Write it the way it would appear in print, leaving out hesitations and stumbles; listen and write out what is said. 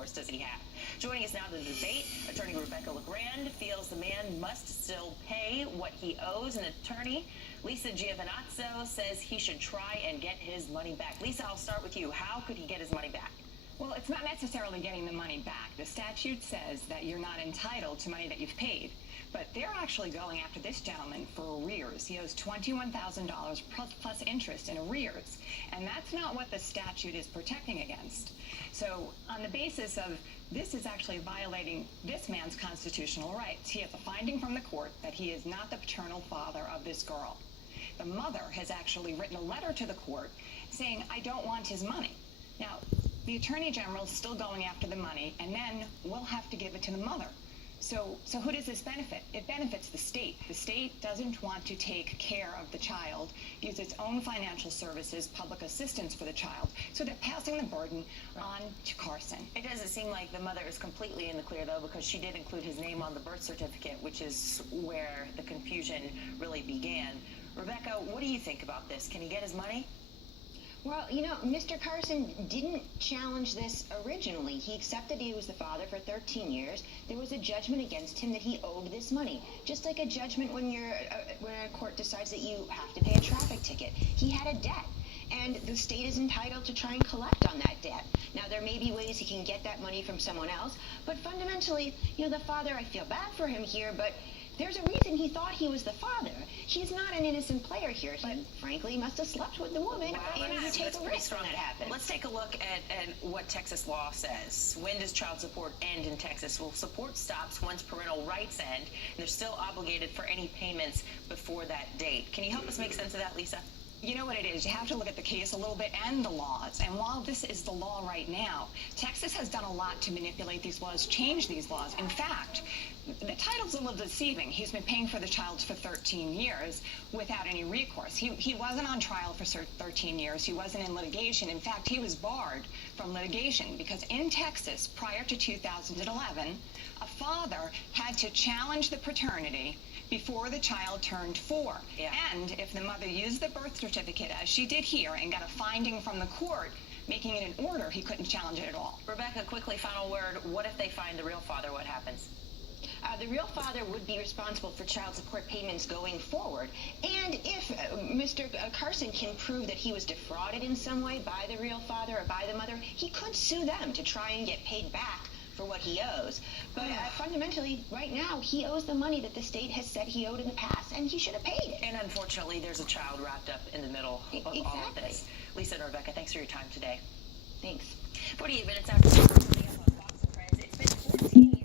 recourse does he have? Joining us now to debate, attorney Rebecca LeGrand feels the man must still pay what he owes. An attorney, Lisa Giovinazzo, says he should try and get his money back. Lisa, I'll start with you. How could he get his money back? Well, it's not necessarily getting the money back. The statute says that you're not entitled to money that you've paid. But they're actually going after this gentleman for arrears. He owes $21,000 plus interest in arrears. And that's not what the statute is protecting against. So on the basis of this is actually violating this man's constitutional rights. He has a finding from the court that he is not the paternal father of this girl. The mother has actually written a letter to the court saying, I don't want his money. Now, the Attorney General is still going after the money, and then we'll have to give it to the mother. So who does this benefit? It benefits the state. The state doesn't want to take care of the child, use its own financial services, public assistance for the child. So they're passing the burden on to Carson. It doesn't seem like the mother is completely in the clear, though, because she did include his name on the birth certificate, which is where the confusion really began. Rebecca, what do you think about this? Can he get his money? Well, you know, Mr. Carson didn't challenge this originally. He accepted he was the father for 13 years. There was a judgment against him that he owed this money. Just like a judgment when a court decides that you have to pay a traffic ticket. He had a debt, and the state is entitled to try and collect on that debt. Now, there may be ways he can get that money from someone else, but fundamentally, you know, the father, I feel bad for him here, but there's a reason he thought he was the father. He's not an innocent player here. He, frankly, must have slept with the woman. Wow, And you take a risk when that happens. Let's take a look at what Texas law says. When does child support end in Texas? Well, support stops once parental rights end, and they're still obligated for any payments before that date. Can you help us make sense of that, Lisa? You know what it is. You have to look at the case a little bit and the laws. And while this is the law right now, Texas has done a lot to manipulate these laws, change these laws. In fact, the title's a little deceiving. He's been paying for the child for 13 years without any recourse. He wasn't on trial for 13 years. He wasn't in litigation. In fact, he was barred from litigation because in Texas, prior to 2011, a father had to challenge the paternity before the child turned 4. Yeah. And if the mother used the birth certificate, as she did here, and got a finding from the court, making it an order, he couldn't challenge it at all. Rebecca, quickly, final word. What if they find the real father? What happens? The real father would be responsible for child support payments going forward. And if Mr. Carson can prove that he was defrauded in some way by the real father or by the mother, he could sue them to try and get paid back for what he owes. But fundamentally, right now, he owes the money that the state has said he owed in the past, and he should have paid it. And unfortunately, there's a child wrapped up in the middle of all of this. Lisa and Rebecca, thanks for your time today. Thanks. 48 minutes after